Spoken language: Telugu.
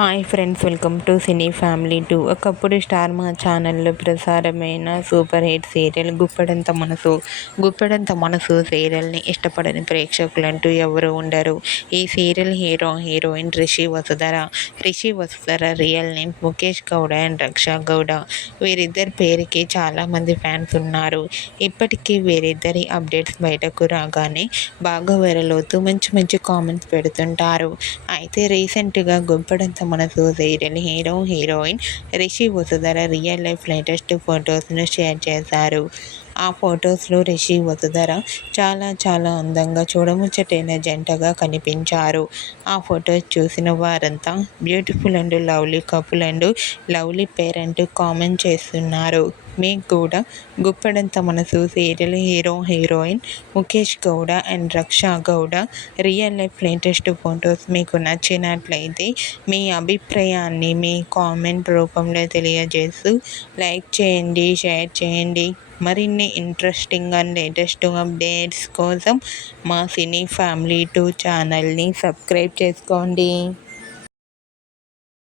Hi friends, welcome to cine family 2. ఒకప్పుడు స్టార్ మా ఛానల్లో ప్రసారమైన సూపర్ హిట్ సీరియల్ గుప్పెడంత మనసు సీరియల్ని ఇష్టపడని ప్రేక్షకులంటూ ఎవరు ఉండరు. ఈ serial heroine Rishi Vasudhara real name Mukesh Gowda and Raksha Gowda. వీరిద్దరి పేరుకి చాలామంది ఫ్యాన్స్ ఉన్నారు. ఇప్పటికీ వీరిద్దరి అప్డేట్స్ బయటకు రాగానే బాగా వైరల్ అవుతూ మంచి మంచి కామెంట్స్ పెడుతుంటారు. అయితే రీసెంట్గా Guppedantha Manasu serial heroine Rishi Vasudhara real life latest ఫొటోస్ను షేర్ చేశారు. ఆ ఫొటోస్లో రిషి వసుధర చాలా అందంగా చూడముచ్చటైన జంటగా కనిపించారు. ఆ ఫొటోస్ చూసిన వారంతా beautiful and lovely couple and lovely pair అంటూ కామెంట్ చేస్తున్నారు. మీకు కూడా Guppedantha Manasu serial heroine Mukesh Gowda and Raksha Gowda real life latest photos మీకు నచ్చినట్లయితే మీ అభిప్రాయాన్ని మీ కామెంట్ రూపంలో తెలియజేస్తూ లైక్ చేయండి, షేర్ చేయండి. మరిన్ని ఇంట్రెస్టింగ్ అండ్ లేటెస్ట్ అప్డేట్స్ కోసం మా సినీ ఫ్యామిలీ 2 ఛానల్ని సబ్స్క్రైబ్ చేసుకోండి.